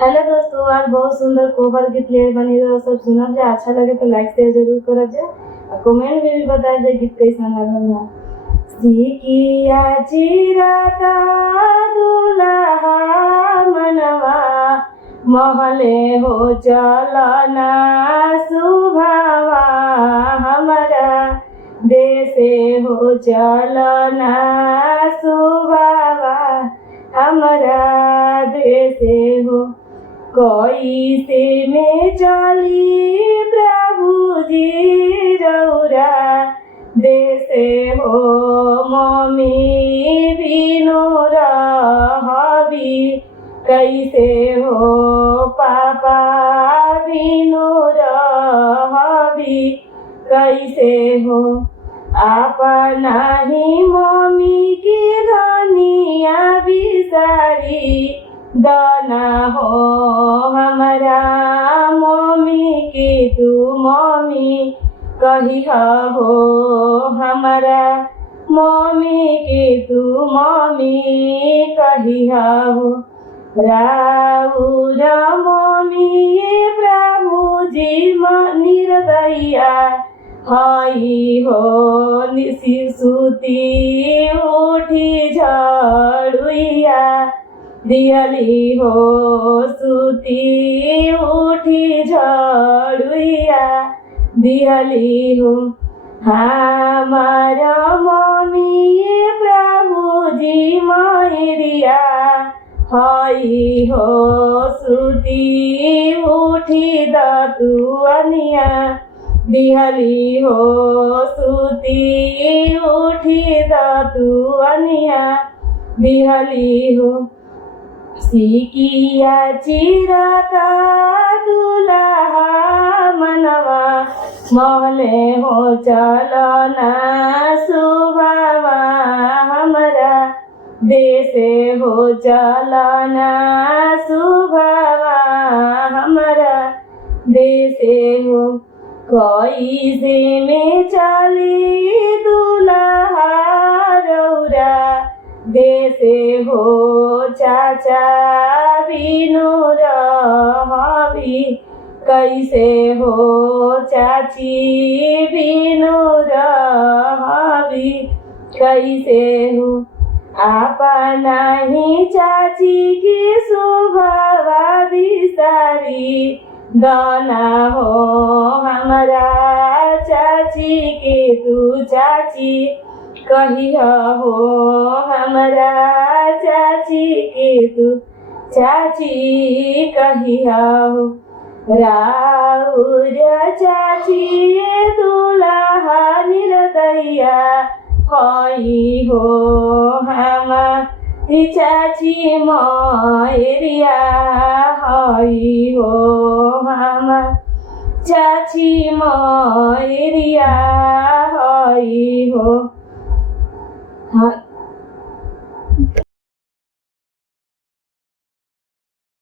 Hello दोस्तों, आज बहुत सुंदर कोबर गीत ले बनी रहो। सब सुनब जा, अच्छा लगे तो लाइक शेयर जरूर करब जा और कमेंट में भी बताए जा गीत कैसा लगल बा। सिकिया चिराता दुल्हा मनवा महले हो चलना सुभावा हमारा देशे हो चलना सुभावा हमारा देशे हो। कैसे में चली प्रभु जी रौरा देशे हो मम्मी बिनु रहबी कैसे हो पापा बिनु रहबी कैसे हो। अपना ही मम्मी की धनिया बिसारी दाना हो हमारा मम्मी की तू मम्मी कही हो हमारा मम्मी की तू मम्मी कही हो। राउर मम्मी प्रभु जी निर्दया हई हो सुती उठी झड़ुइया दियली हो सुती उठी झड़ुइया दियली हो। हमारा मम्मी प्रभु जी मैरिया हई हो सुती उठी दतुअनिया दिहली हो सुती उठी दतुअनिया दिहली हो। सिकिया चिराता दुल्हा मनवा महले हो चलना सुभावा हमारा देशे हो चलना सुभावा हमारा देशे हो। कैसे में चली दुल्हा रौरा देशे हो चाचा बिनु रहबी कैसे हो चाची बिनु रहबी कैसे हो। अपना ही चाची की शोभा बिसारी दाना हो हमारा चाची के तू चाची कही हो हमारा चाची के तू चाची कही हो। राउर चाची दुल्हा निर्दया हई हो हमारी चाची मैरिया हई हो हमार चाची मैरिया हई हो। हाँ।